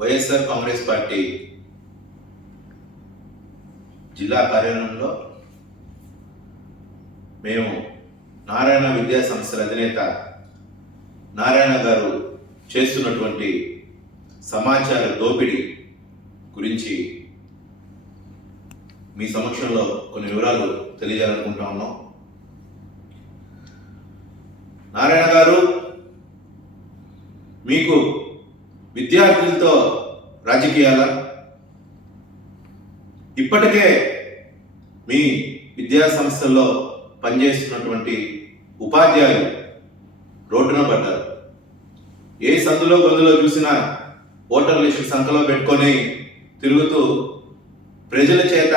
YSR Congress party జిల్లా కార్యాలయంలో మేము నారాయణ విద్యా సంస్థల అధినేత నారాయణ గారు చేస్తున్నటువంటి సమాచార దోపిడీ గురించి మీ సమక్షంలో కొన్ని వివరాలు తెలియజేయాలనుకుంటా ఉన్నాం. నారాయణ గారు మీకు విద్యార్థులతో రాజకీయాల, ఇప్పటికే మీ విద్యా సంస్థల్లో పనిచేస్తున్నటువంటి ఉపాధ్యాయులు రోడ్డున పడ్డారు. ఏ సందులో గొంతులో చూసినా ఓటర్ లిస్టు సంఖలో పెట్టుకొని తిరుగుతూ ప్రజల చేత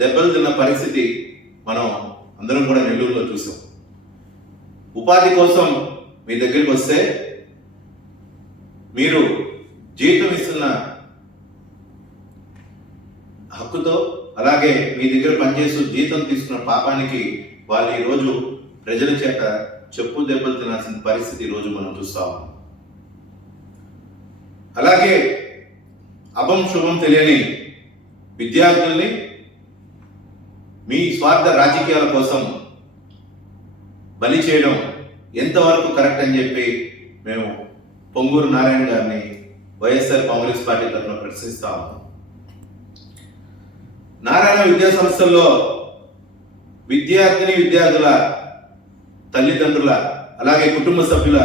దెబ్బలు తిన్న పరిస్థితి మనం అందరం కూడా నెల్లూరులో చూసాం. ఉపాధి కోసం మీ దగ్గరికి వస్తే మీరు జీతం ఇస్తున్న హక్కుతో, అలాగే మీ దగ్గర పనిచేస్తూ జీతం తీసుకున్న పాపానికి వాళ్ళు ఈరోజు ప్రజల చేత చెప్పు దెబ్బలు తినాల్సిన పరిస్థితి ఈరోజు మనం చూస్తాం. అలాగే అభం శుభం తెలియని విద్యార్థుల్ని మీ స్వార్థ రాజకీయాల కోసం బలి చేయడం ఎంతవరకు కరెక్ట్ అని చెప్పి మేము పొంగూరు నారాయణ గారిని వైఎస్ఆర్ కాంగ్రెస్ పార్టీ తరఫున ప్రశ్నిస్తాము. నారాయణ విద్యా సంస్థల్లో విద్యార్థుల తల్లిదండ్రుల అలాగే కుటుంబ సభ్యుల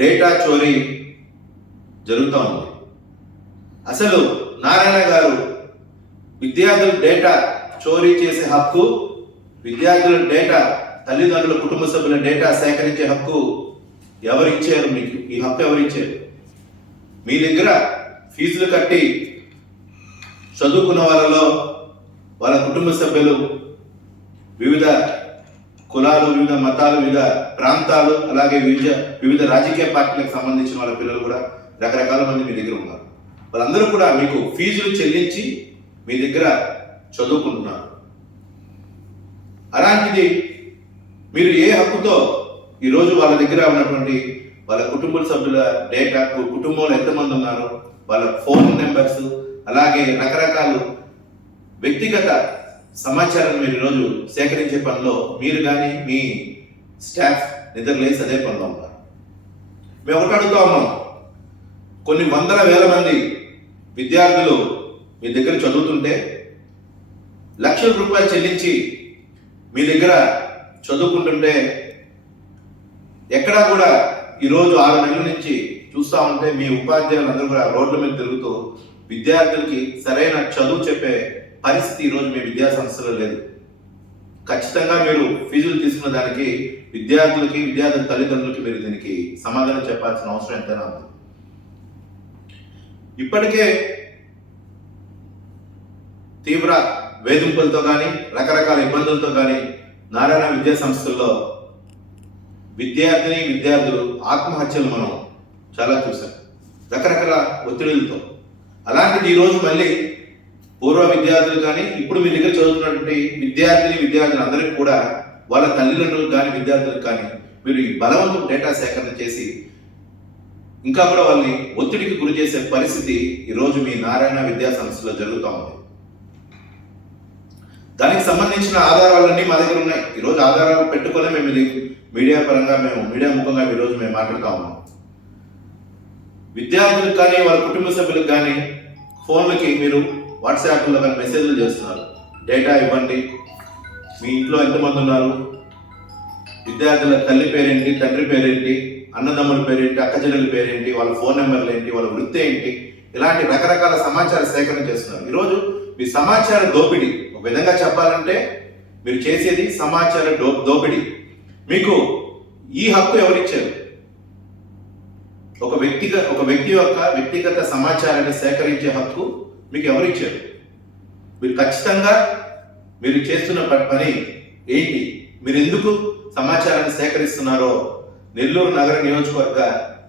డేటా చోరీ జరుగుతూ ఉంది. అసలు నారాయణ గారు విద్యార్థుల డేటా చోరీ చేసే హక్కు, విద్యార్థుల డేటా, తల్లిదండ్రుల కుటుంబ సభ్యుల డేటా సేకరించే హక్కు ఎవరిచ్చారు? మీకు ఈ హక్కు ఎవరిచ్చారు? మీ దగ్గర ఫీజులు కట్టి చదువుకున్న వాళ్ళలో వాళ్ళ కుటుంబ సభ్యులు వివిధ కులాలు, వివిధ మతాలు, వివిధ ప్రాంతాలు, అలాగే వివిధ రాజకీయ పార్టీలకు సంబంధించిన వాళ్ళ పిల్లలు కూడా రకరకాల మంది మీ దగ్గర ఉన్నారు. వాళ్ళందరూ కూడా మీకు ఫీజులు చెల్లించి మీ దగ్గర చదువుకుంటున్నారు. అలాంటిది మీరు ఏ హక్కుతో ఈరోజు వాళ్ళ దగ్గర ఉన్నటువంటి వాళ్ళ కుటుంబ సభ్యుల డేటా, కుటుంబంలో ఎంతమంది ఉన్నారు, వాళ్ళ ఫోన్ నెంబర్స్, అలాగే రకరకాల వ్యక్తిగత సమాచారాన్ని మీరు ఈరోజు సేకరించే పనిలో మీరు కానీ మీ స్టాఫ్ నిద్రలేసి అదే పనిలో ఉన్నారు. మేము ఒకటి అడుగుతా ఉన్నాం, కొన్ని వందల వేల మంది విద్యార్థులు మీ దగ్గర చదువుతుంటే లక్షల రూపాయలు చెల్లించి మీ దగ్గర చదువుకుంటుంటే ఎక్కడా కూడా ఈరోజు 6 నెలల నుంచి చూస్తూ ఉంటే మీ ఉపాధ్యాయులందరూ కూడా రోడ్ల మీద తిరుగుతూ విద్యార్థులకి సరైన చదువు చెప్పే పరిస్థితి ఈరోజు మీ విద్యా సంస్థలో లేదు. ఖచ్చితంగా మీరు ఫీజులు తీసుకున్న దానికి విద్యార్థుల తల్లిదండ్రులకి మీరు దీనికి సమాధానం చెప్పాల్సిన అవసరం ఎంతైనా ఉంది. ఇప్పటికే తీవ్ర వేధింపులతో కానీ రకరకాల ఇబ్బందులతో కానీ నారాయణ విద్యా సంస్థల్లో విద్యార్థులు ఆత్మహత్యలు మనం చాలా చూసాం, రకరకాల ఒత్తిడులతో. అలాంటిది ఈరోజు మళ్ళీ పూర్వ విద్యార్థులు కానీ ఇప్పుడు మీ దగ్గర చదువుతున్నటువంటి విద్యార్థులు అందరికీ కూడా వాళ్ళ తల్లిదండ్రులకు కానీ విద్యార్థులకు కానీ మీరు ఈ బలవంతం డేటా సేకరణ చేసి ఇంకా కూడా వాళ్ళని ఒత్తిడికి గురి చేసే పరిస్థితి ఈరోజు మీ నారాయణ విద్యా సంస్థలో జరుగుతూ ఉంది. దానికి సంబంధించిన ఆధారాలన్నీ మా దగ్గర ఉన్నాయి. ఈరోజు ఆధారాలు పెట్టుకునే మేము మీడియా ముఖంగా ఈరోజు మేము మాట్లాడుతూ ఉన్నాం. విద్యార్థులకు కానీ వాళ్ళ కుటుంబ సభ్యులకు కానీ ఫోన్లకి మీరు వాట్సాప్లో కానీ మెసేజ్లు చేస్తున్నారు, డేటా ఇవ్వండి, మీ ఇంట్లో ఎంతమంది ఉన్నారు, విద్యార్థుల తల్లి పేరేంటి, తండ్రి పేరేంటి, అన్నదమ్ముల పేరేంటి, అక్కచెల్లెల పేరేంటి, వాళ్ళ ఫోన్ నెంబర్లు ఏంటి, వాళ్ళ వృత్తి ఏంటి, ఇలాంటి రకరకాల సమాచార సేకరణ చేస్తున్నారు. ఈరోజు మీ సమాచార దోపిడీ, ఒక విధంగా చెప్పాలంటే మీరు చేసేది సమాచార దోపిడీ. మీకు ఈ హక్కు ఎవరిచ్చారు? ఒక వ్యక్తి యొక్క వ్యక్తిగత సమాచారాన్ని సేకరించే హక్కు మీకు ఎవరిచ్చారు? మీరు ఖచ్చితంగా మీరు చేస్తున్న పని ఏంటి, మీరు ఎందుకు సమాచారాన్ని సేకరిస్తున్నారో నెల్లూరు నగర నియోజకవర్గ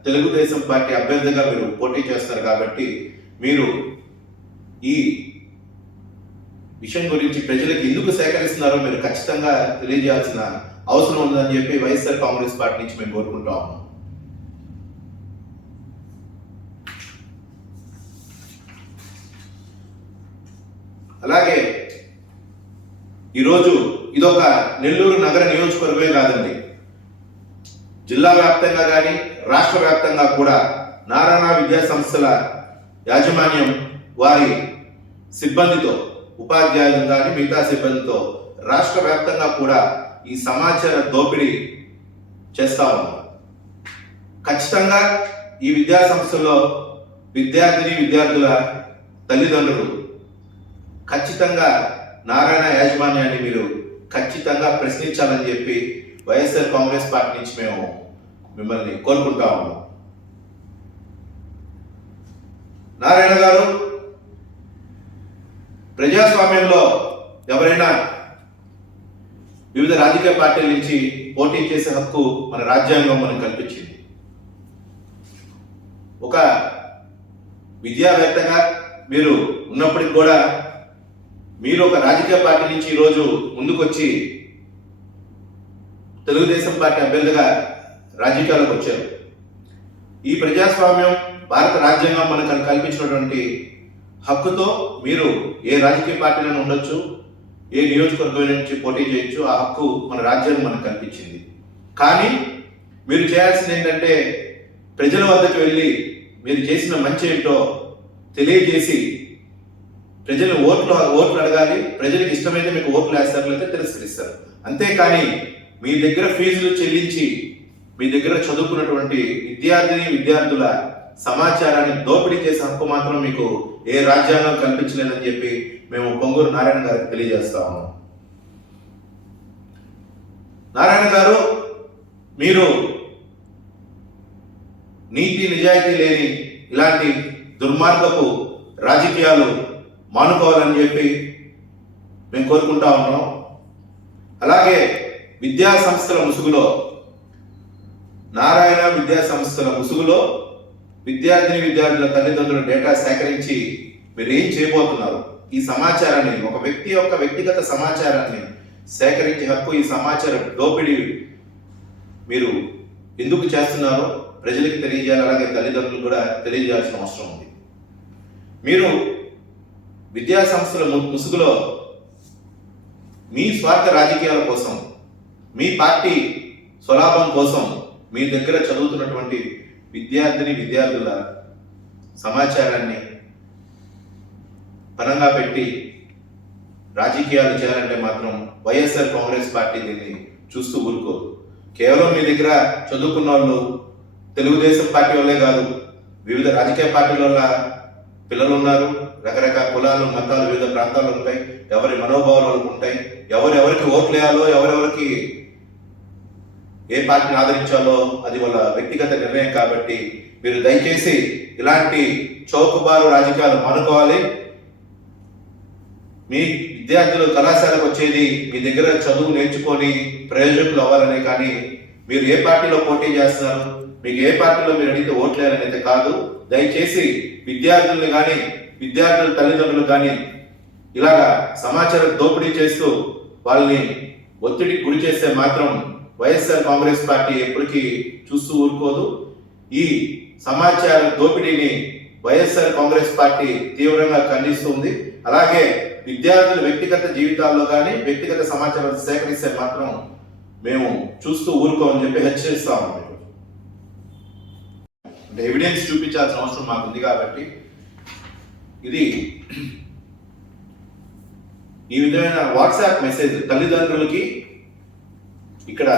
తెలుగుదేశం పార్టీ అభ్యర్థిగా మీరు పోటీ చేస్తారు కాబట్టి మీరు ఈ విషయం గురించి ప్రజలకు ఎందుకు సేకరిస్తున్నారో మీరు ఖచ్చితంగా తెలియజేయాల్సిన అవసరం ఉందని చెప్పి వైఎస్ఆర్ కాంగ్రెస్ పార్టీ నుంచి మేము కోరుకుంటా ఉన్నాం. అలాగే ఈరోజు ఇదొక నెల్లూరు నగర నియోజకవర్గమే కాదండి, జిల్లా వ్యాప్తంగా కానీ రాష్ట్ర వ్యాప్తంగా కూడా నారాయణ విద్యా సంస్థల యాజమాన్యం వారి సిబ్బందితో, ఉపాధ్యాయులు కానీ మిగతా సిబ్బందితో రాష్ట్ర వ్యాప్తంగా కూడా ఈ సమాచార దోపిడీ చేస్తా ఉన్నారు. ఖచ్చితంగా ఈ విద్యా సంస్థల్లో విద్యార్థుల తల్లిదండ్రులు ఖచ్చితంగా నారాయణ యాజమాన్యాన్ని మీరు ఖచ్చితంగా ప్రశ్నించాలని చెప్పి వైఎస్ఆర్ కాంగ్రెస్ పార్టీ నుంచి మేము మిమ్మల్ని కోరుకుంటా ఉన్నాం. నారాయణ గారు, ప్రజాస్వామ్యంలో ఎవరైనా వివిధ రాజకీయ పార్టీల నుంచి పోటీ చేసే హక్కు మన రాజ్యాంగం మనకు కల్పించింది. ఒక విద్యావేత్తగా మీరు ఉన్నప్పటికి కూడా మీరు ఒక రాజకీయ పార్టీ నుంచి ఈరోజు ముందుకొచ్చి తెలుగుదేశం పార్టీ అభ్యర్థిగా రాజకీయాలకు వచ్చారు. ఈ ప్రజాస్వామ్యం, భారత రాజ్యాంగం మనకు కల్పించినటువంటి హక్కుతో మీరు ఏ రాజకీయ పార్టీలను ఉండొచ్చు, ఏ నియోజకవర్గం నుంచి పోటీ చేయొచ్చు, ఆ హక్కు మన రాజ్యాంగం మనకు కల్పించింది. కానీ మీరు చేయాల్సింది ఏంటంటే ప్రజల వద్దకు వెళ్ళి మీరు చేసిన మంచి ఏంటో తెలియజేసి ప్రజలు ఓట్లు అడగాలి. ప్రజలకు ఇష్టమైతే మీకు ఓట్లు వేస్తారు, లేకపోతే తిరస్కరిస్తారు. అంతేకాని మీ దగ్గర ఫీజులు చెల్లించి మీ దగ్గర చదువుకున్నటువంటి విద్యార్థుల సమాచారాన్ని దోపిడీ చేసే హక్కు మాత్రం మీకు ఏ రాజ్యాంగం కల్పించలేదని చెప్పి మేము పొంగూరు నారాయణ గారికి తెలియజేస్తా ఉన్నాం. నారాయణ గారు, మీరు నీతి నిజాయితీ లేని ఇలాంటి దుర్మార్గపు రాజకీయాలు మానుకోవాలని చెప్పి మేము కోరుకుంటా ఉన్నాం. అలాగే విద్యా సంస్థల ముసుగులో, నారాయణ విద్యా సంస్థల ముసుగులో విద్యార్థుల తల్లిదండ్రుల డేటా సేకరించి మీరు ఏం చేయబోతున్నారు? ఈ సమాచారాన్ని, ఒక వ్యక్తి యొక్క వ్యక్తిగత సమాచారాన్ని సేకరించే హక్కు, ఈ సమాచార దోపిడీ మీరు ఎందుకు చేస్తున్నారో ప్రజలకు తెలియజేయాలి. అలాగే తల్లిదండ్రులు కూడా తెలియజేయాల్సిన అవసరం ఉంది. మీరు విద్యా సంస్థల ముసుగులో మీ స్వార్థ రాజకీయాల కోసం, మీ పార్టీ స్వలాభం కోసం మీ దగ్గర చదువుతున్నటువంటి విద్యార్థుల సమాచారాన్ని పరంగా పెట్టి రాజకీయాలు చేయాలంటే మాత్రం వైఎస్ఆర్ కాంగ్రెస్ పార్టీ దీన్ని చూస్తూ ఊరుకోదు. కేవలం మీ దగ్గర చదువుకున్న వాళ్ళు తెలుగుదేశం పార్టీ వాళ్ళే కాదు, వివిధ రాజకీయ పార్టీల వల్ల పిల్లలు ఉన్నారు. రకరకాల కులాలు, మతాలు, వివిధ ప్రాంతాలు ఉంటాయి. ఎవరి మనోభావాలు ఉంటాయి. ఎవరెవరికి ఓట్లు వేయాలో, ఎవరెవరికి ఏ పార్టీని ఆదరించాలో అది వాళ్ళ వ్యక్తిగత నిర్ణయం. కాబట్టి మీరు దయచేసి ఇలాంటి చౌకబారు రాజకీయాలు మానుకోవాలి. మీ విద్యార్థులు కళాశాలకు వచ్చేది మీ దగ్గర చదువు నేర్చుకొని ప్రయోజకులు అవ్వాలనే, కానీ మీరు ఏ పార్టీలో పోటీ చేస్తున్నారు, మీకు ఏ పార్టీలో మీరు అడిగితే ఓట్లేయాలని అయితే కాదు. దయచేసి విద్యార్థుల్ని కానీ విద్యార్థుల తల్లిదండ్రులు కానీ ఇలాగా సమాచార దోపిడీ చేస్తూ వాళ్ళని ఒత్తిడికి గురి చేస్తే మాత్రం వైఎస్ఆర్ కాంగ్రెస్ పార్టీ ఎప్పటికీ చూస్తూ ఊరుకోదు. ఈ సమాచార దోపిడీని వైఎస్ఆర్ కాంగ్రెస్ పార్టీ తీవ్రంగా ఖండిస్తుంది. అలాగే విద్యార్థుల వ్యక్తిగత జీవితాల్లో కానీ వ్యక్తిగత సమాచారాన్ని సేకరిస్తే మాత్రం మేము చూస్తూ ఊరుకోమని చెప్పి హెచ్చరిస్తాము. అంటే ఎవిడెన్స్ చూపించాల్సిన అవసరం మాకుంది. కాబట్టి ఇది ఈ విధమైన వాట్సాప్ మెసేజ్ తల్లిదండ్రులకి ఇక్కడ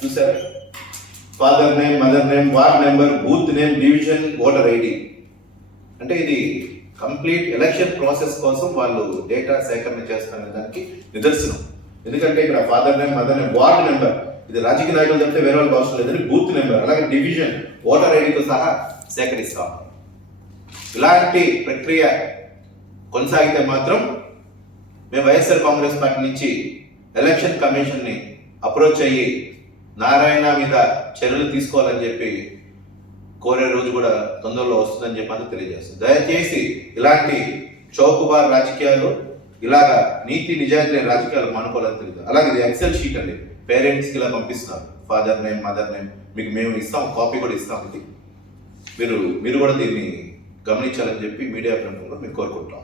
చూసారు, father name, mother name, ward number, booth name, division, voter ID. అంటే ఇది కంప్లీట్ ఎలక్షన్ ప్రాసెస్ కోసం వాళ్ళు డేటా సేకరణ చేస్తున్న దానికి నిదర్శనం. ఎందుకంటే ఇక్కడ father name, mother name, ward number, ఇది రాజకీయ నాయకులు చెప్తే వేరే వాళ్ళకి అవసరం లేదని బూత్ నెంబర్, అలాగే డివిజన్, ఓటర్ ఐడితో సహా సేకరిస్తాం. ఇలాంటి ప్రక్రియ కొనసాగితే మాత్రం మేము వైఎస్ఆర్ కాంగ్రెస్ పార్టీ నుంచి ఎలక్షన్ కమిషన్ని అప్రోచ్ అయ్యి నారాయణ మీద చర్యలు తీసుకోవాలని చెప్పి కోరే రోజు కూడా తొందరలో వస్తుందని చెప్పి తెలియజేస్తుంది. దయచేసి ఇలాంటి చౌకబార్ రాజకీయాలు, ఇలాగా నీతి నిజాయితీ రాజకీయాలు మానుకోవాలని తెలియదు. అలాగే ఇది ఎక్సెల్ షీట్ అండి, పేరెంట్స్కి ఇలా పంపిస్తున్నారు, ఫాదర్ నేమ్, మదర్ నేమ్, మీకు మేము ఇస్తాం, కాపీ కూడా ఇస్తాం. ఇది మీరు కూడా దీన్ని గమనించాలని చెప్పి మీడియా ప్లాట్ఫామ్లో మేము కోరుకుంటాం.